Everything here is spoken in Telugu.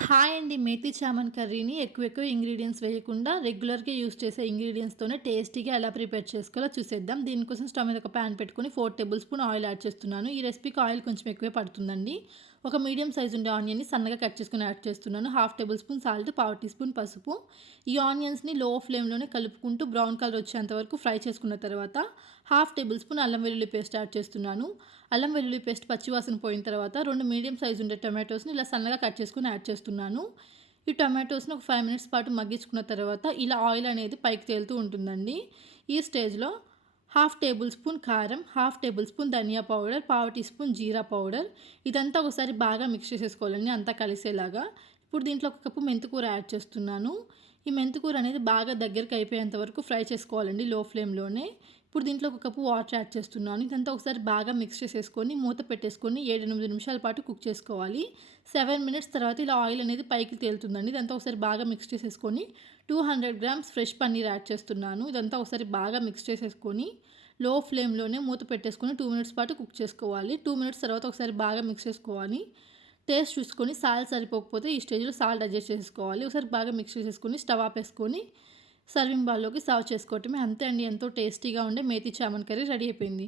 హాయ్ అండి. మేథి చామన్ కర్రీని ఎక్కువ ఇంగ్రీడియెంట్స్ వేయకుండా రెగ్యులర్‌గా యూజ్ చేసే ఇంగ్రీడియెంట్స్‌తోనే టేస్టీగా ఎలా ప్రిపేర్ చేసుకోవాలో చూసేద్దాం. దీనికోసం స్టవ్ మీద ఒక పాన్ పెట్టుకొని 4 టేబుల్ స్పూన్ ఆయిల్ యాడ్ చేస్తున్నాను. ఈ రెసిపీకి ఆయిల్ కొంచెం ఎక్కువే పడుతుందండి. ఒక మీడియం సైజ్ ఉండే ఆనియన్‌ని సన్నగా కట్ చేసుకొని యాడ్ చేస్తున్నాను. హాఫ్ టేబుల్ స్పూన్ సాల్ట్, పావు టీ స్పూన్ పసుపు. ఈ ఆనియన్స్‌ని లో ఫ్లేమ్‌లోనే కలుపుకుంటూ బ్రౌన్ కలర్ వచ్చేంత వరకు ఫ్రై చేసుకున్న తర్వాత హాఫ్ టేబుల్ స్పూన్ అల్లం వెల్లుల్లి పేస్ట్ యాడ్ చేస్తున్నాను. అల్లం వెల్లుల్లి పేస్ట్ పచ్చివాసన పోయిన తర్వాత 2 మీడియం సైజ్ ఉండే టొమాటోస్‌ని ఇలా సన్నగా కట్ చేసుకొని యాడ్ చేస్తున్నాను. ఈ టొమాటోస్‌ని ఒక 5 మినిట్స్ పాటు మగ్గించుకున్న తర్వాత ఇలా ఆయిల్ అనేది పైకి తేలుతూ ఉంటుందండి. ఈ స్టేజ్‌లో హాఫ్ టేబుల్ స్పూన్ కారం, హాఫ్ టేబుల్ స్పూన్ ధనియా పౌడర్, పావు టీ స్పూన్ జీరా పౌడర్ ఇదంతా ఒకసారి బాగా మిక్స్ చేసేసుకోవాలండి అంతా కలిసేలాగా. ఇప్పుడు దీంట్లో ఒక కప్పు మెంతికూర యాడ్ చేస్తున్నాను. ఈ మెంతికూర అనేది బాగా దగ్గరికి అయిపోయేంత వరకు ఫ్రై చేసుకోవాలండి లో ఫ్లేమ్‌లోనే. ఇప్పుడు దీంట్లో ఒక కప్పు వాటర్ యాడ్ చేస్తున్నాను. ఇదంతా ఒకసారి బాగా మిక్స్ చేసేసుకొని మూత పెట్టేసుకొని 7, 8 నిమిషాల పాటు కుక్ చేసుకోవాలి. 7 మినిట్స్ తర్వాత ఇలా ఆయిల్ అనేది పైకి తేలుతుందండి. ఇదంతా ఒకసారి బాగా మిక్స్ చేసేసుకొని 200 గ్రామ్స్ ఫ్రెష్ పన్నీర్ యాడ్ చేస్తున్నాను. ఇదంతా ఒకసారి బాగా మిక్స్ చేసేసుకొని లో ఫ్లేమ్‌లోనే మూత పెట్టేసుకొని 2 మినిట్స్ పాటు కుక్ చేసుకోవాలి. 2 మినిట్స్ తర్వాత ఒకసారి బాగా మిక్స్ చేసుకోవాలి. టేస్ట్ చూసుకొని సాల్ట్ సరిపోకపోతే ఈ స్టేజ్‌లో సాల్ట్ అడ్జస్ట్ చేసుకోవాలి. ఒకసారి బాగా మిక్స్ చేసేసుకొని స్టవ్ ఆపేసుకొని సర్వింగ్ బౌల్‌లోకి సర్వ్ చేసుకోవటమే. అంతే అండి. ఎంతో టేస్టీగా ఉండే మేథి చామన్ కర్రీ రెడీ అయిపోయింది.